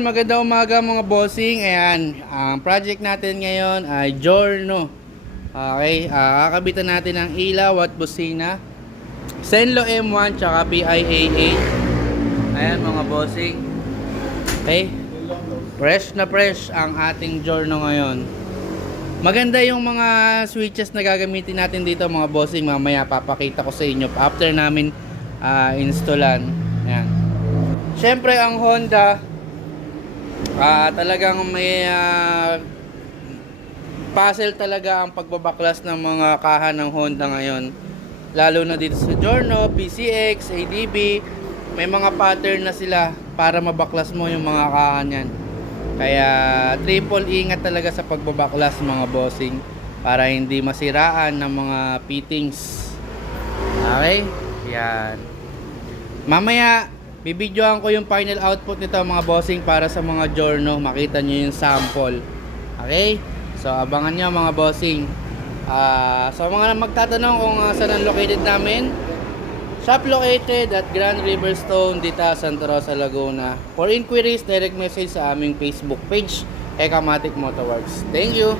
Magandang umaga mga bossing. Ayan, ang project natin ngayon ay Giorno. Okay, kakabitan natin ang ilaw at busina. Senlo M1 tsaka PIAA. Ayan mga bossing. Okay, fresh na fresh ang ating Giorno ngayon. Maganda yung mga switches na gagamitin natin dito mga bossing. Mamaya papakita ko sa inyo after namin installan. Ayan. Siyempre ang Honda, talagang may puzzle talaga ang pagbabaklas ng mga kaha ng Honda ngayon, lalo na dito sa Giorno, PCX, ADB. May mga pattern na sila para mabaklas mo yung mga kaha niyan. Kaya triple ingat talaga sa pagbabaklas mga bossing, para hindi masiraan ng mga fittings. Okay, yan. Mamaya bibidyoan ko yung final output nito mga bossing para sa mga Giorno. Makita nyo yung sample. Okay? So abangan nyo mga bossing. So mga magtatanong kung saan ang located namin, shop located at Grand Riverstone, Dita, Santa Rosa, Laguna. For inquiries, direct message sa aming Facebook page, Ekamatic Motorworks. Thank you!